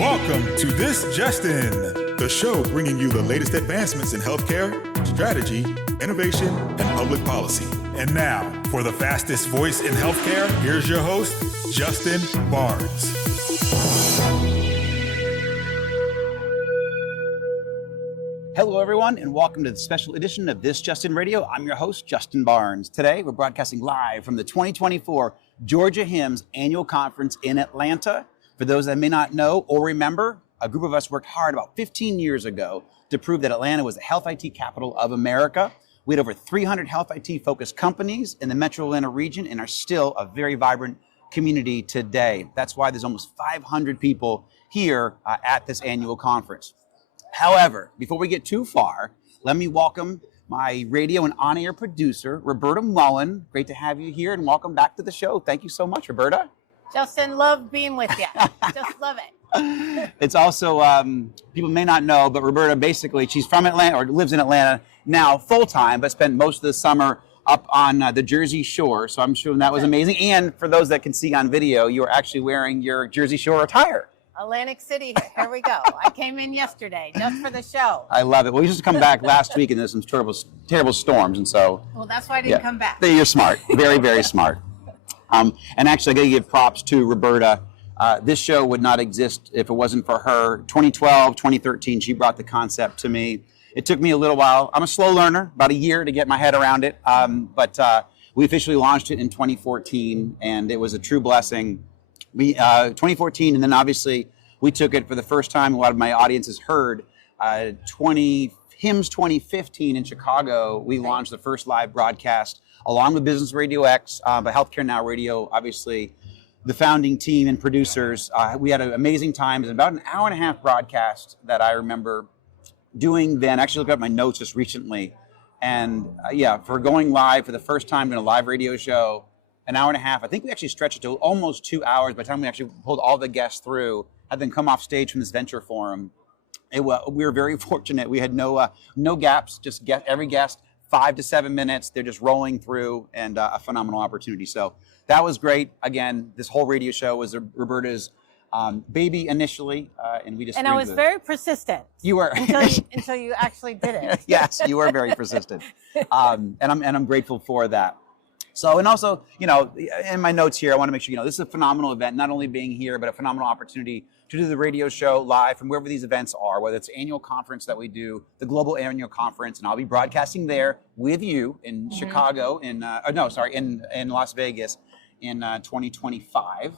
Welcome to This Just In, the show bringing you the latest advancements in healthcare, strategy, innovation, and public policy. And now, for the fastest voice in healthcare, here's your host, Justin Barnes. Hello, everyone, and welcome to the special edition of This Just In Radio. I'm your host, Justin Barnes. Today, we're broadcasting live from the 2024 Georgia HIMSS Annual Conference in Atlanta. For those that may not know or remember, a group of us worked hard about 15 years ago to prove that Atlanta was the health IT capital of America. We had over 300 health IT focused companies in the Metro Atlanta region and are still a very vibrant community today. That's why there's almost 500 people here at this annual conference. However, before we get too far, let me welcome my radio and on-air producer, Roberta Mullin. Great to have you here and welcome back to the show. Thank you so much, Roberta. Justin, love being with you. Just love it. It's also, people may not know, but Roberta basically, she's from Atlanta or lives in Atlanta now full-time, but spent most of the summer up on the Jersey Shore. So I'm sure that was amazing. And for those that can see on video, you are actually wearing your Jersey Shore attire. Atlantic City, here we go. I came in yesterday just for the show. I love it. Well, we just come back last week and there's some terrible storms. And so. Well, that's why I didn't come back. You're smart. Very, very smart. And actually, I got to give props to Roberta. This show would not exist if it wasn't for her. 2012, 2013, she brought the concept to me. It took me a little while. I'm a slow learner, about a year to get my head around it. But we officially launched it in 2014, and it was a true blessing. 2014, and then obviously we took it for the first time. A lot of my audience has heard. HIMSS 2015 in Chicago, we launched the first live broadcast along with Business Radio X, but Healthcare Now Radio, obviously the founding team and producers. We had an amazing time. It was about an hour and a half broadcast that I remember doing then. Actually looked at my notes just recently. And for going live for the first time in a live radio show, an hour and a half. I think we actually stretched it to almost 2 hours by the time we actually pulled all the guests through, had them come off stage from this venture forum. We were very fortunate. We had no gaps, just every guest, 5 to 7 minutes. They're just rolling through, and a phenomenal opportunity. So that was great. Again, this whole radio show was Roberta's baby initially, and we just. And I was very persistent. You were until you actually did it. Yes, you were very persistent, and I'm grateful for that. So, and also, in my notes here, I want to make sure, this is a phenomenal event, not only being here, but a phenomenal opportunity to do the radio show live from wherever these events are, whether it's the annual conference that we do, the global annual conference, and I'll be broadcasting there with you in Chicago, in Las Vegas in 2025,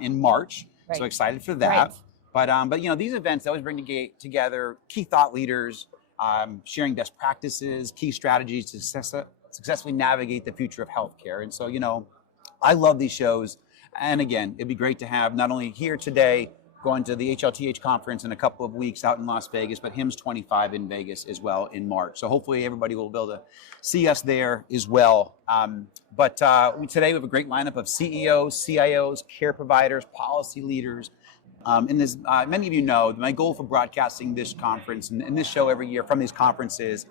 in March. Right. So excited for that. Right. But these events always bring together key thought leaders, sharing best practices, key strategies to successfully navigate the future of healthcare. And so, I love these shows. And again, it'd be great to have not only here today, going to the HLTH conference in a couple of weeks out in Las Vegas, but HIMSS 25 in Vegas as well in March. So hopefully everybody will be able to see us there as well. Today we have a great lineup of CEOs, CIOs, care providers, policy leaders. And as many of you know, my goal for broadcasting this conference and this show every year from these conferences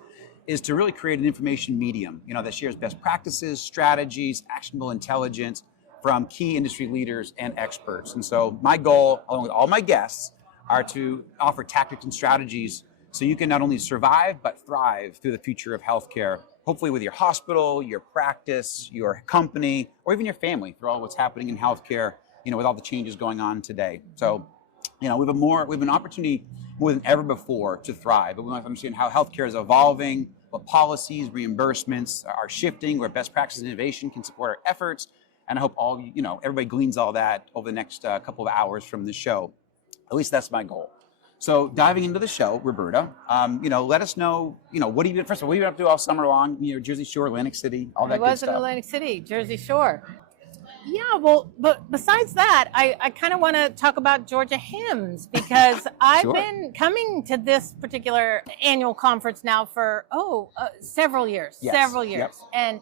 is to really create an information medium, that shares best practices, strategies, actionable intelligence from key industry leaders and experts. And so my goal, along with all my guests, are to offer tactics and strategies so you can not only survive, but thrive through the future of healthcare, hopefully with your hospital, your practice, your company, or even your family through all what's happening in healthcare, with all the changes going on today. So, we have an opportunity more than ever before to thrive, but we want to understand how healthcare is evolving, what policies, reimbursements are shifting, where best practices and innovation can support our efforts. And I hope everybody gleans all that over the next couple of hours from the show. At least that's my goal. So diving into the show, Roberta, let us know, what have you been up to all summer long? Jersey Shore, Atlantic City, all that good stuff. I was in Atlantic City, Jersey Shore. Yeah, well, but besides that, I kind of want to talk about Georgia HIMSS because I've been coming to this particular annual conference now for, several years. Yep. And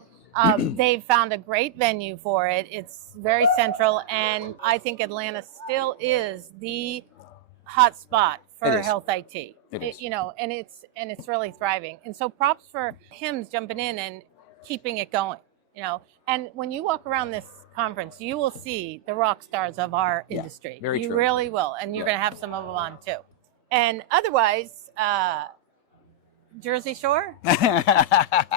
they've found a great venue for it. It's very central, and I think Atlanta still is the hot spot for health IT. And it's really thriving. And so props for HIMSS jumping in and keeping it going. And when you walk around this conference, you will see the rock stars of our industry. Very you true. really will. And you're going to have some of them on too. And otherwise, Jersey Shore?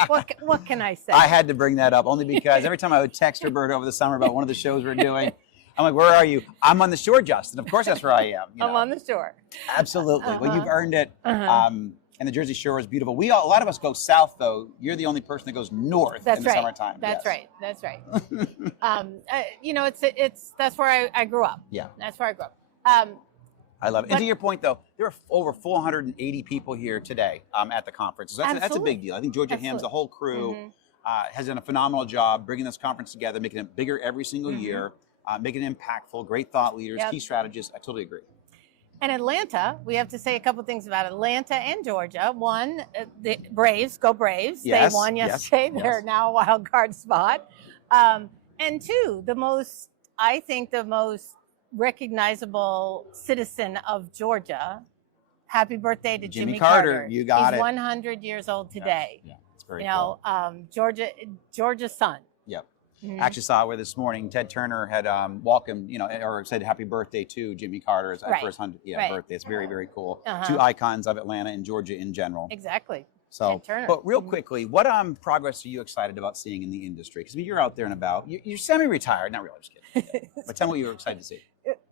What can I say? I had to bring that up only because every time I would text Roberta over the summer about one of the shows we're doing, I'm like, where are you? I'm on the shore, Justin. Of course, that's where I am. I'm on the shore. Absolutely. Well, you've earned it. And the Jersey Shore is beautiful. A lot of us go south, though. You're the only person that goes north in the summertime. That's right. That's right. That's where I grew up. Yeah. That's where I grew up. I love it. And to your point, though, there are over 480 people here today at the conference. So that's a big deal. I think Georgia HIMSS, the whole crew, has done a phenomenal job bringing this conference together, making it bigger every single year, making it impactful, great thought leaders, key strategists. I totally agree. And Atlanta, we have to say a couple things about Atlanta and Georgia. One, the Braves, go Braves. Yes, they won yesterday. Yes. They're now a wild card spot. And two, the most recognizable citizen of Georgia. Happy birthday to Jimmy Carter. You got He's it. 100 years old today. Yeah, it's very cool. Georgia's son. Yep. Actually saw where this morning Ted Turner had welcomed, or said happy birthday to Jimmy Carter for his 100th birthday. It's very, very cool. Two icons of Atlanta and Georgia in general. Exactly. So, Ted Turner. But real quickly, what progress are you excited about seeing in the industry? Because you're out there and about. You're semi-retired, not really, just kidding. But tell me what you're excited to see.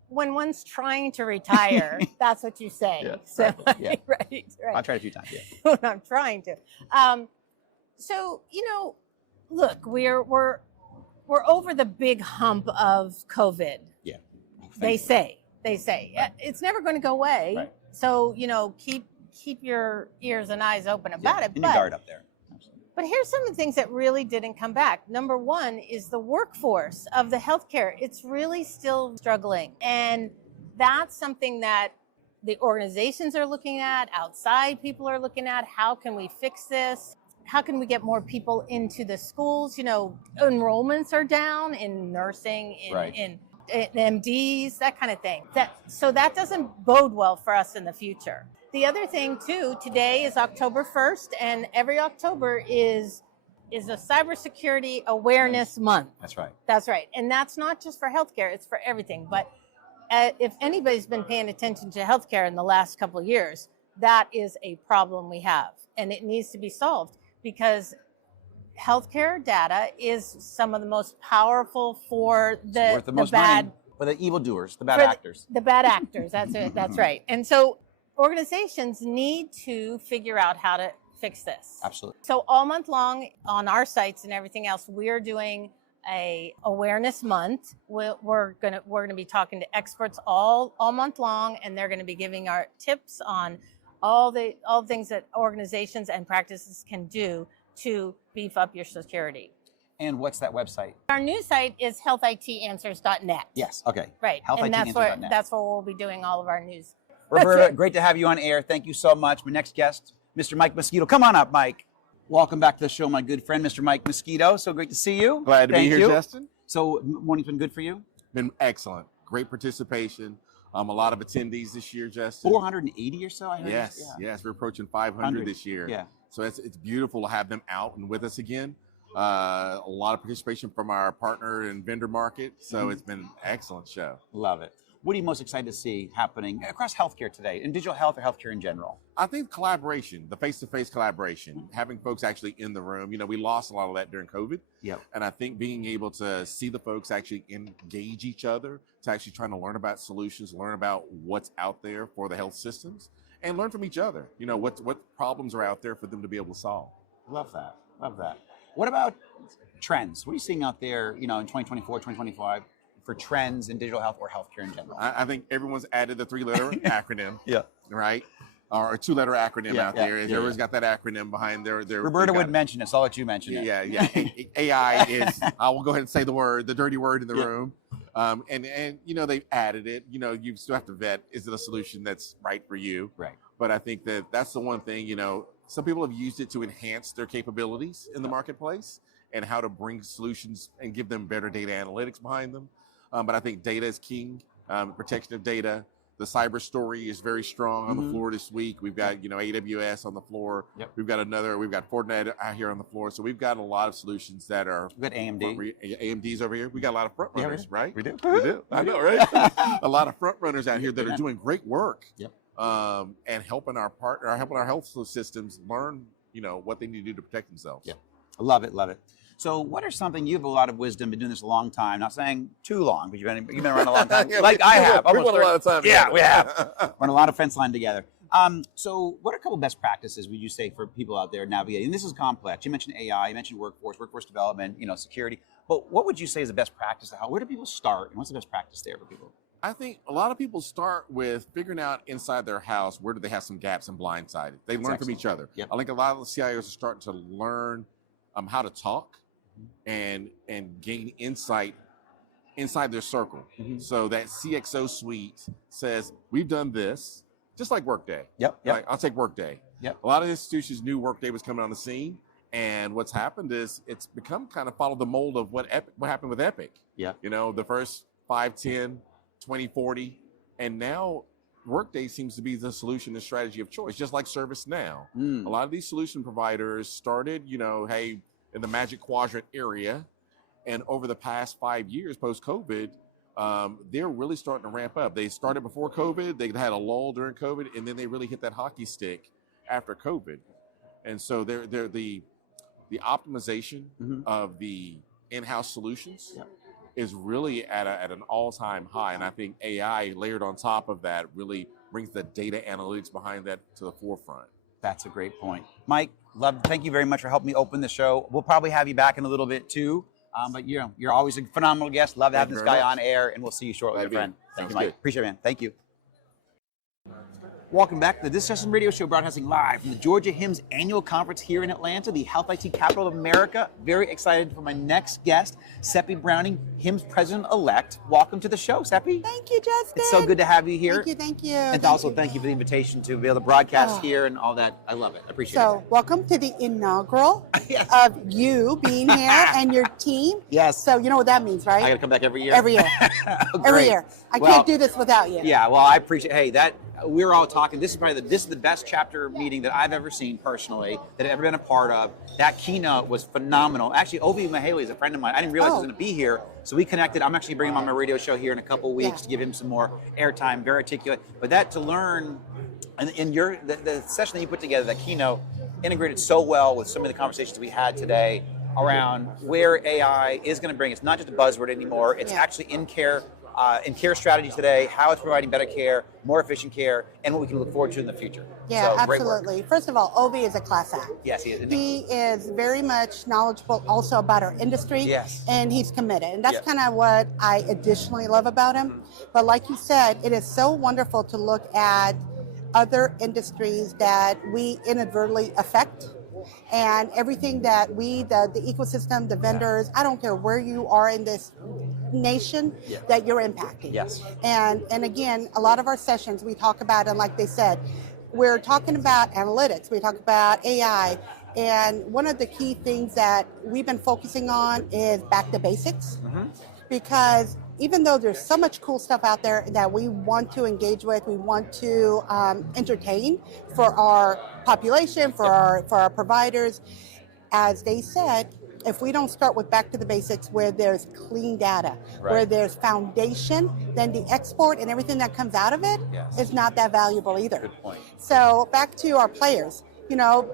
When one's trying to retire, that's what you say. Yeah, so, exactly. Yeah. right. I've tried a few times. Yeah. When I'm trying to. Look, we're over the big hump of COVID. Yeah. They say it's never going to go away. Right. So keep your ears and eyes open about it. And your guard up there. Absolutely. But here's some of the things that really didn't come back. Number one is the workforce of the healthcare. It's really still struggling, and that's something that the organizations are looking at. Outside people are looking at. How can we fix this? How can we get more people into the schools? Enrollments are down in nursing, in MDs, that kind of thing. So that doesn't bode well for us in the future. The other thing too, today is October 1st, and every October is a cybersecurity awareness month. That's right. That's right. And that's not just for healthcare, it's for everything. But if anybody's been paying attention to healthcare in the last couple of years, that is a problem we have, and it needs to be solved. Because healthcare data is some of the most powerful for the bad, for the evildoers, the bad actors. The bad actors. That's it. That's right. And so organizations need to figure out how to fix this. Absolutely. So all month long on our sites and everything else, we're doing a awareness month. We're gonna be talking to experts all month long, and they're going to be giving our tips on all the things that organizations and practices can do to beef up your security. And what's that website? Our new site is healthitanswers.net. Yes. Okay. Right. And that's where we'll be doing all of our news. Roberta, great to have you on air. Thank you so much. My next guest, Mr. Mike Mosquito. Come on up, Mike. Welcome back to the show, my good friend, Mr. Mike Mosquito. So great to see you. Glad to be here, Justin. So morning's been good for you? Been excellent. Great participation. A lot of attendees this year, Justin. 480 or so, I heard. Yes. We're approaching 500 this year. Yeah. So it's beautiful to have them out and with us again. A lot of participation from our partner and vendor market. So it's been an excellent show. Love it. What are you most excited to see happening across healthcare today, in digital health or healthcare in general? I think collaboration, the face-to-face collaboration, having folks actually in the room. We lost a lot of that during COVID. Yep. And I think being able to see the folks actually engage each other, to actually trying to learn about solutions, learn about what's out there for the health systems, and learn from each other. What problems are out there for them to be able to solve. Love that. Love that. What about trends? What are you seeing out there, in 2024, 2025? For trends in digital health or healthcare in general? I think everyone's added the 3-letter acronym. Yeah. Right? Or a 2-letter acronym out there. Everyone's got that acronym behind their Roberta would mention it, so I'll let you mention it. Yeah. AI is, I will go ahead and say the dirty word in the room. And they've added it. You still have to vet, is it a solution that's right for you? Right. But I think that's the one thing, some people have used it to enhance their capabilities in the marketplace and how to bring solutions and give them better data analytics behind them. But I think data is king, protection of data, The cyber story is very strong on the floor this week. We've got, AWS on the floor. Yep. We've got Fortinet out here on the floor. So we've got a lot of solutions that are. We've got AMD. AMD's over here. We got a lot of front runners, right? We do. We do. I know, right? A lot of front runners out here that are doing great work. Yep. And helping our health systems learn, what they need to do to protect themselves. Yeah. Love it. So what are something, you have a lot of wisdom, been doing this a long time, not saying too long, but you've been around a long time, I have. We won a lot of time together. Yeah, we have. Run a lot of fence line together. So what are a couple best practices would you say for people out there navigating? And this is complex. You mentioned AI, you mentioned workforce development, security. But what would you say is the best practice? Where do people start? And what's the best practice there for people? I think a lot of people start with figuring out inside their house, where do they have some gaps and blindsided. They learn from each other. Yep. I think a lot of the CIOs are starting to learn how to talk and gain insight inside their circle. So that CXO suite says, we've done this, just like Workday. Yep. Like, I'll take Workday. Yep. A lot of institutions knew Workday was coming on the scene. And what's happened is it's become kind of follow the mold of what happened with Epic. Yeah. The first 5, 10, 20, 40. And now Workday seems to be the solution and strategy of choice, just like ServiceNow. A lot of these solution providers started, hey, in the Magic Quadrant area. And over the past 5 years, post-COVID, they're really starting to ramp up. They started before COVID, they had a lull during COVID, and then they really hit that hockey stick after COVID. And so they're the optimization of the in-house solutions is really at an all-time high. And I think AI layered on top of that really brings the data analytics behind that to the forefront. That's a great point. Mike, thank you very much for helping me open the show. We'll probably have you back in a little bit too. But you're always a phenomenal guest. Love having this guy on air, and we'll see you shortly, my friend. Thank you, Mike. Appreciate it, man. Thank you. Welcome back to the This Session Radio Show, broadcasting live from the Georgia HIMSS annual conference here in Atlanta, the Health IT capital of America. Very excited for my next guest, Sepi Browning, HIMSS president-elect. Welcome to the show, Sepi. Thank you, Justin. It's so good to have you here. Thank you. And thank you for the invitation to be able to broadcast here and all that. I love it. I appreciate it. So, welcome to the inaugural Yes. of you being here and your team. Yes. So, you know what that means, right? I got to come back every year? Every year. Oh, Every great. year. I Well, can't do this without you. Yeah, well, I appreciate, we're all talking, this is the best chapter meeting that I've ever seen personally, that I've ever been a part of. That keynote was phenomenal. Actually, Ovi Mahaley is a friend of mine. I didn't realize he was going to be here, so we connected. I'm actually bringing him on my radio show here in a couple of weeks to give him some more airtime, very articulate. But that to learn, and in the session that you put together, that keynote, integrated so well with some of the conversations we had today around where AI is going to bring. It's not just a buzzword anymore. It's actually in care strategy today, how it's providing better care, more efficient care, and what we can look forward to in the future. Yeah, so, great work. absolutely. First of all, Ovi is a class act. Yes, he is. He is very much knowledgeable also about our industry. Yes. And he's committed. And that's kind of what I additionally love about him. But like you said, it is so wonderful to look at other industries that we inadvertently affect. And everything that the ecosystem, the vendors, I don't care where you are in this nation, that you're impacting. Yes. And again, a lot of our sessions we talk about, and like they said, we're talking about analytics, we talk about AI, and one of the key things that we've been focusing on is back to basics, because even though there's so much cool stuff out there that we want to engage with, we want to entertain for our population, for our providers, as they said, if we don't start with back to the basics where there's clean data, where there's foundation, then the export and everything that comes out of it is not that valuable either. Good point. So back to our players,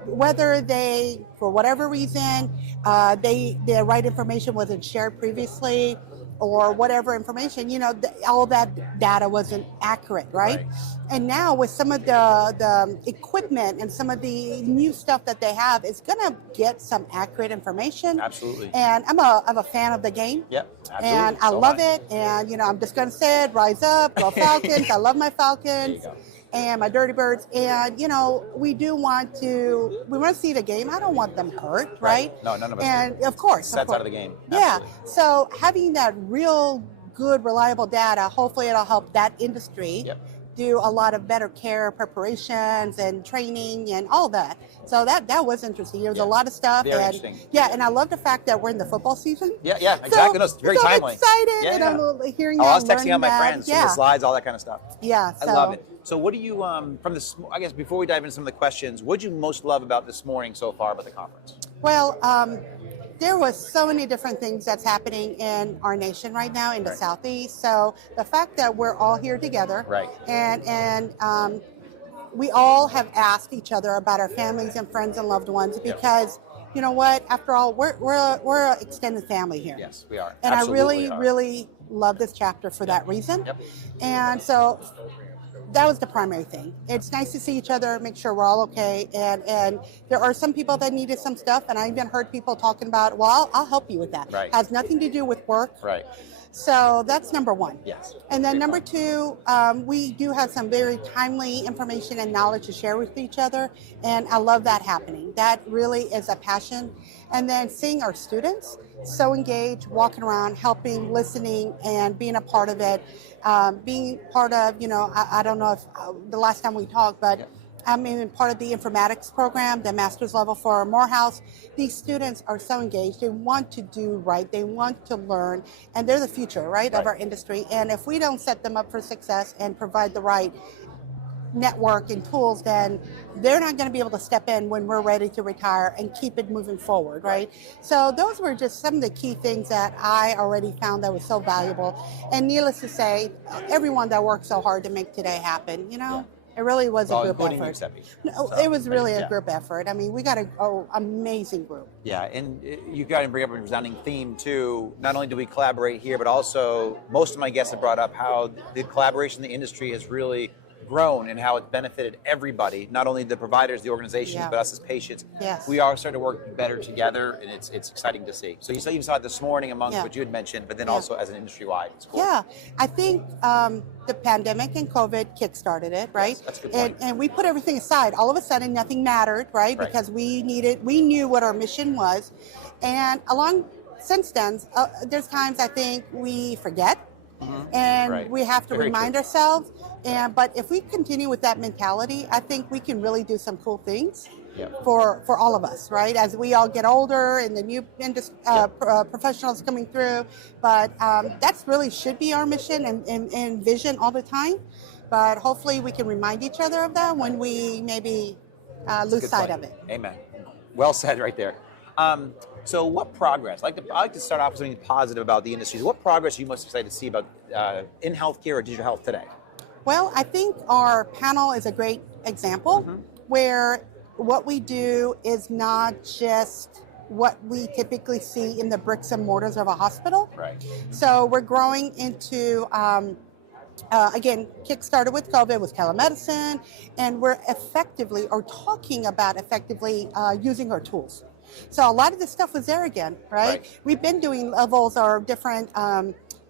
whether they, for whatever reason, their right information wasn't shared previously, or whatever information, all that data wasn't accurate, right? And now with some of the equipment and some of the new stuff that they have, it's gonna get some accurate information. Absolutely. And I'm a fan of the game. Yep, absolutely. And I love it. And I'm just gonna say it, rise up, go Falcons. I love my Falcons. And my Dirty Birds, and we want to see the game. I don't want them hurt, right? No, none of us. And of course, sets out of the game. Yeah. So having that real good, reliable data, hopefully it'll help that industry do a lot of better care preparations and training and all that. So that was interesting. There was a lot of stuff. Very and, interesting. Yeah, and I love the fact that we're in the football season. Yeah, exactly. No, it's very so timely. I'm excited, Yeah, and I'm hearing I that. was texting out my friends, yeah. the slides, all that kind of stuff. Yeah, I love it. So what do you, from this, I guess before we dive into some of the questions, what do you most love about this morning so far about the conference? Well, there was so many different things that's happening in our nation right now in the Southeast. So the fact that we're all here together, and we all have asked each other about our families and friends and loved ones, because you know what? After all, we're an extended family here. Yes, we are. And Absolutely I really love this chapter for that reason. Yep. And so that was the primary thing. It's nice to see each other, make sure we're all okay. And there are some people that needed some stuff, and I even heard people talking about, well, I'll help you with that. Right. Has nothing to do with work. Right. So that's number one. Yes. And then number two, we do have some very timely information and knowledge to share with each other, and I love that happening. That really is a passion. And then seeing our students so engaged, walking around, helping, listening, and being a part of it. Being part of, I don't know if the last time we talked, but I'm even part of the informatics program, the master's level for Morehouse. These students are so engaged. They want to do right. They want to learn, and they're the future, right, of our industry. And if we don't set them up for success and provide the right network and tools, then they're not going to be able to step in when we're ready to retire and keep it moving forward, right? So those were just some of the key things that I already found that was so valuable. And needless to say, everyone that worked so hard to make today happen, it really was a group effort. Sepi. No, it was really a group effort. I mean, we got an amazing group. Yeah, and you got to bring up a resounding theme too. Not only do we collaborate here, but also most of my guests have brought up how the collaboration in the industry has really grown and how it's benefited everybody, not only the providers, the organizations, but us as patients. Yes. We are starting to work better together, and it's exciting to see. So you saw it this morning amongst what you had mentioned, but then also as an industry-wide. It's cool. Yeah, I think the pandemic and COVID kick-started it, right? Yes, that's a good point. And we put everything aside. All of a sudden, nothing mattered, right? Because we knew what our mission was. And since then, there's times I think we forget, and we have to remind ourselves. But if we continue with that mentality, I think we can really do some cool things for all of us, right? As we all get older and the new professionals coming through. But that's really should be our mission and vision all the time. But hopefully we can remind each other of that when we maybe lose sight of it. Amen. Well said right there. So what progress? I like to start off with something positive about the industry. What progress are you most excited to see about in healthcare or digital health today? Well, I think our panel is a great example where what we do is not just what we typically see in the bricks and mortars of a hospital. Right. So we're growing into, again, kick-started with COVID, with telemedicine, and we're talking about effectively using our tools. So a lot of this stuff was there again, right? We've been doing levels or different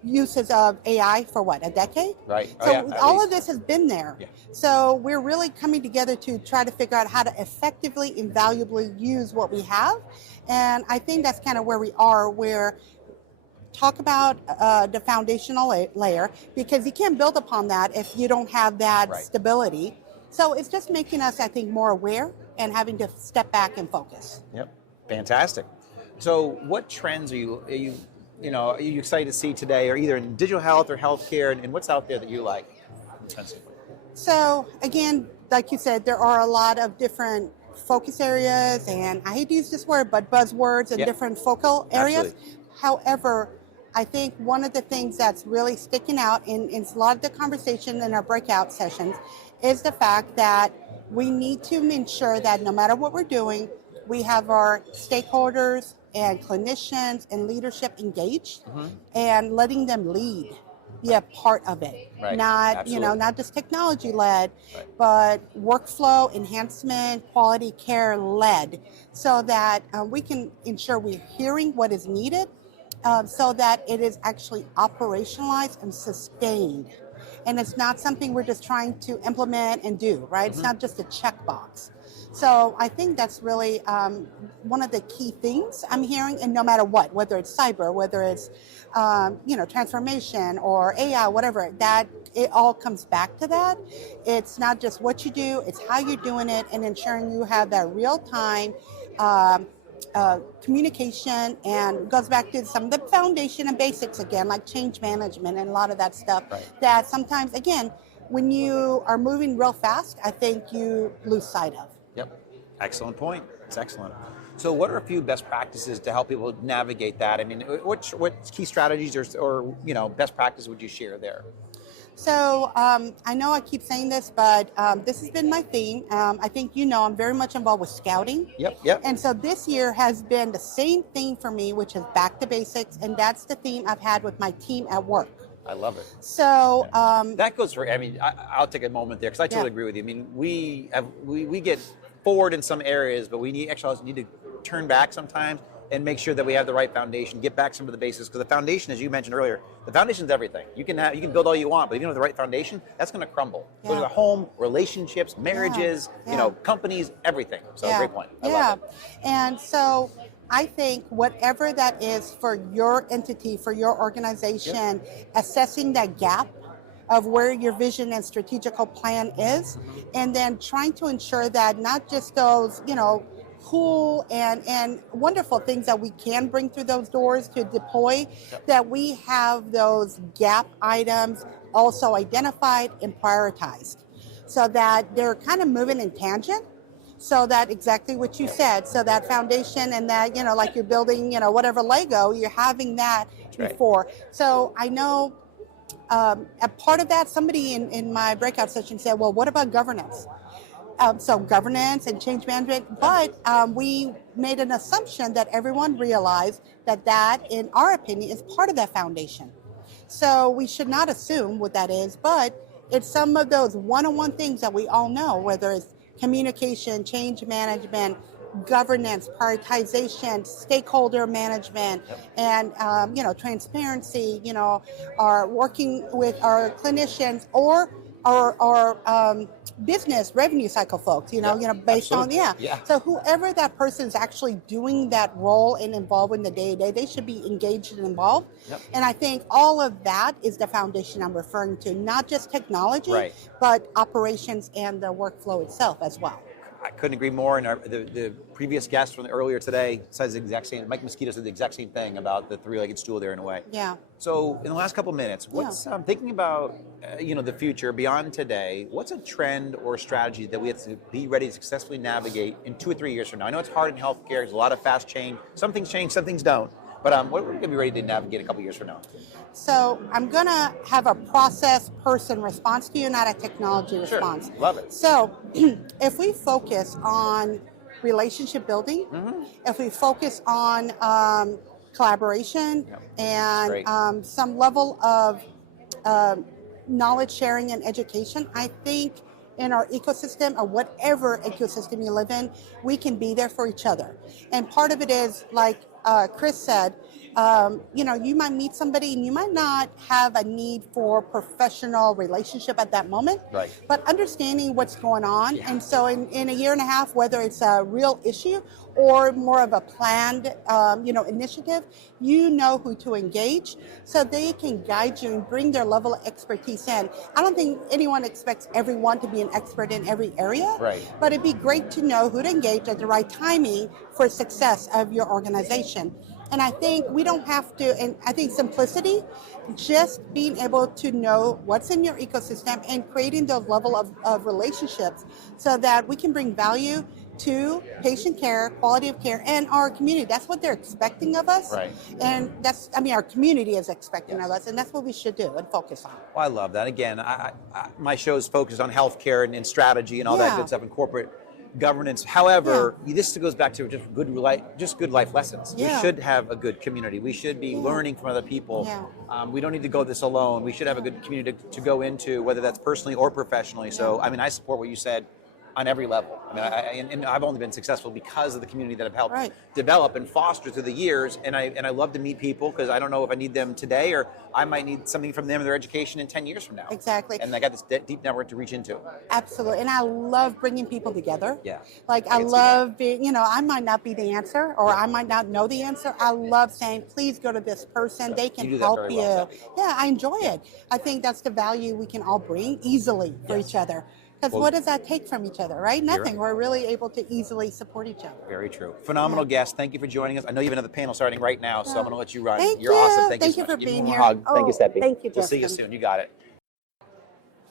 uses of AI for a decade? Right. So all of this has been there. Yeah. So we're really coming together to try to figure out how to effectively and valuably use what we have. And I think that's kind of where we are, where talk about the foundational layer, because you can't build upon that if you don't have that stability. So it's just making us, I think, more aware and having to step back and focus. Yep. Fantastic. So what trends are you excited to see today, or either in digital health or healthcare, and what's out there that you like intensively? So again, like you said, there are a lot of different focus areas, and I hate to use this word, but buzzwords and different focal areas. Absolutely. However, I think one of the things that's really sticking out in a lot of the conversation in our breakout sessions is the fact that we need to ensure that no matter what we're doing, we have our stakeholders and clinicians and leadership engaged and letting them lead, be a part of it. Not, not just technology led, but workflow enhancement, quality care led, so that we can ensure we're hearing what is needed, so that it is actually operationalized and sustained. And it's not something we're just trying to implement and do, right? It's not just a checkbox. So I think that's really one of the key things I'm hearing, and no matter what, whether it's cyber, whether it's transformation or AI, whatever, that it all comes back to that. It's not just what you do, it's how you're doing it and ensuring you have that real-time communication, and goes back to some of the foundation and basics again, like change management and a lot of that stuff that sometimes, again, when you are moving real fast, I think you lose sight of. Yep. Excellent point. It's excellent. So what are a few best practices to help people navigate that? I mean, what key strategies or best practice would you share there? So I know I keep saying this, but this has been my theme. I think I'm very much involved with scouting. Yep. And so this year has been the same theme for me, which is back to basics, and that's the theme I've had with my team at work. I love it. So that goes for. I mean, I'll take a moment there because I totally agree with you. I mean, we get forward in some areas, but we actually need to turn back sometimes and make sure that we have the right foundation, get back some of the basics, because the foundation, as you mentioned earlier, the foundation is everything. You can build all you want, but if you don't have the right foundation, that's going to crumble. Go to the home, relationships, marriages, companies, everything. So great point. I love it. And so I think whatever that is for your entity, for your organization, assessing that gap of where your vision and strategical plan is, and then trying to ensure that not just those, cool and wonderful things that we can bring through those doors to deploy, that we have those gap items also identified and prioritized so that they're kind of moving in tangent. So that exactly what you said, so that foundation and that, like you're building, whatever Lego, you're having that before. So I know a part of that, somebody in my breakout session said, well, what about governance? So governance and change management, but we made an assumption that everyone realized that, in our opinion, is part of that foundation. So we should not assume what that is, but it's some of those one-on-one things that we all know, whether it's communication, change management, governance, prioritization, stakeholder management, and transparency. Are working with our clinicians or our business revenue cycle folks. Based on So whoever that person is actually doing that role and involved in the day-to-day, they should be engaged and involved. And I think all of that is the foundation I'm referring to, not just technology, but operations and the workflow itself as well. I couldn't agree more. And the previous guest from earlier today says the exact same. Mike Mosquito said the exact same thing about the three-legged stool there in a way. Yeah. So in the last couple minutes, what's thinking about the future beyond today? What's a trend or strategy that we have to be ready to successfully navigate in 2 or 3 years from now? I know it's hard in healthcare. There's a lot of fast change. Some things change, some things don't. But what are we going to be ready to navigate a couple years from now? So I'm going to have a process person response to you, not a technology response. Love it. So if we focus on relationship building, if we focus on collaboration and some level of knowledge sharing and education, I think in our ecosystem or whatever ecosystem you live in, we can be there for each other. And part of it is, like Chris said, you might meet somebody and you might not have a need for professional relationship at that moment, but understanding what's going on. And so in a year and a half, whether it's a real issue or more of a planned, initiative, you know who to engage so they can guide you and bring their level of expertise in. I don't think anyone expects everyone to be an expert in every area, but it'd be great to know who to engage at the right timing for success of your organization. And I think we don't have to, and I think simplicity, just being able to know what's in your ecosystem and creating those level of relationships so that we can bring value to patient care, quality of care, and our community. That's what they're expecting of us. And our community is expecting of us, and that's what we should do and focus on. Well, I love that. Again, my show is focused on healthcare and strategy and all that good stuff and corporate governance. However, this goes back to just good life lessons. We should have a good community. We should be learning from other people. We don't need to go this alone. We should have a good community to go into, whether that's personally or professionally. So, I support what you said on every level. I mean, and I've only been successful because of the community that I've helped Right. develop and foster through the years. And I love to meet people because I don't know if I need them today or I might need something from them in their education in 10 years from now. Exactly. And I got this deep network to reach into. Absolutely. And I love bringing people together. Yeah. Like I love being, you know, I might not be the answer or I might not know the answer. I love saying, please go to this person. They You can do that help very you. well, Sepi. Yeah, I enjoy it. I think that's the value we can all bring easily for each other. Because Well, what does that take from each other, right? Nothing. right. We're really able to easily support each other. Very true. Phenomenal guest. Thank you for joining us. I know you have another panel starting right now, so I'm going to let you run. Thank You're you. awesome. Thank so you for much. Give me being one here. Hug. Thank you, Oh, Sepi. thank you, We'll see you Justin. soon. You got it.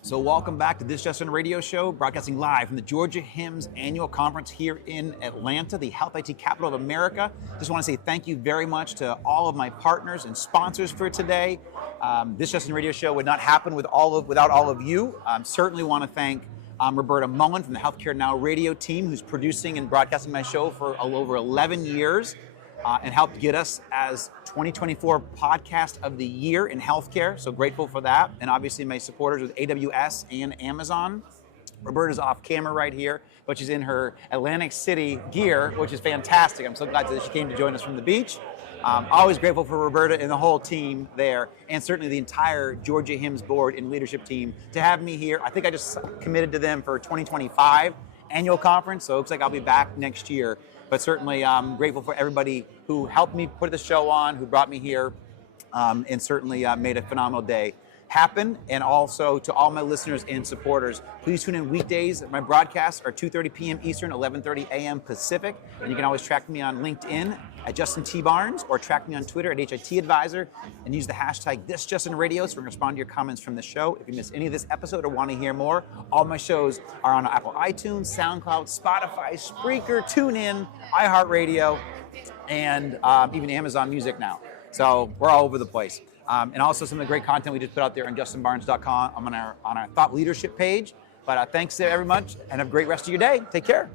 So welcome back to This Justin Radio Show, broadcasting live from the Georgia HIMSS annual conference here in Atlanta, the Health IT capital of America. Just want to say thank you very much to all of my partners and sponsors for today. This Justin Radio Show would not happen without all of you. Certainly want to thank Roberta Mullin from the Healthcare Now radio team, who's producing and broadcasting my show for over 11 years. And helped get us as 2024 Podcast of the Year in healthcare. So grateful for that. And obviously my supporters with AWS and Amazon. Roberta's off camera right here, but she's in her Atlantic City gear, which is fantastic. I'm so glad that she came to join us from the beach. Always grateful for Roberta and the whole team there, and certainly the entire Georgia HIMSS board and leadership team to have me here. I think I just committed to them for 2025 annual conference, so it looks like I'll be back next year. But certainly I'm grateful for everybody who helped me put the show on, who brought me here, and certainly made a phenomenal day happen. And also to all my listeners and supporters, please tune in weekdays. My broadcasts are 2:30 p.m. Eastern, 11:30 a.m. Pacific. And you can always track me on LinkedIn at Justin T. Barnes or track me on Twitter at HIT Advisor and use the hashtag ThisJustinRadio so we can respond to your comments from the show. If you missed any of this episode or want to hear more, all my shows are on Apple iTunes, SoundCloud, Spotify, Spreaker, TuneIn, iHeartRadio, and even Amazon Music now. So we're all over the place. And also some of the great content we just put out there on justinbarnes.com. I'm on our thought leadership page. But thanks very much and have a great rest of your day. Take care.